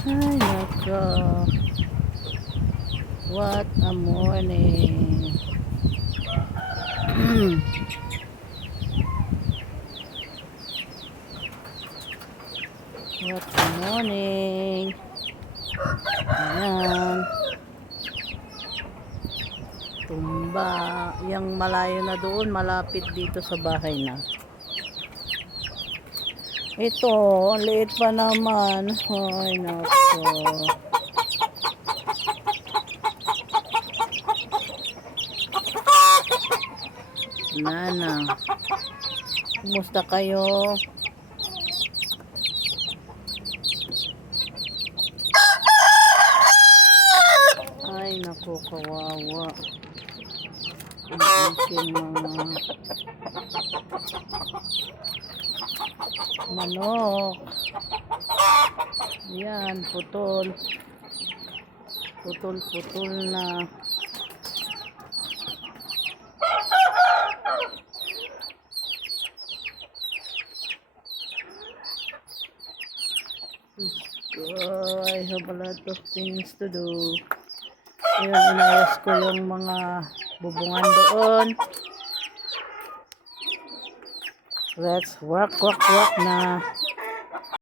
Ay, nako. What a morning. What a morning. Ayan. Tumba. Yang malayo na doon, malapit dito sa bahay na. Ito, ang liit pa naman. Ay, nako. Nana. Kumusta kayo? Ay, naku, kawawa. Ang aking mga manok. Yan, putol. Putol na. I have a lot of things to do. Ayan, inayos ko yung mga bubungan doon. Let's work na.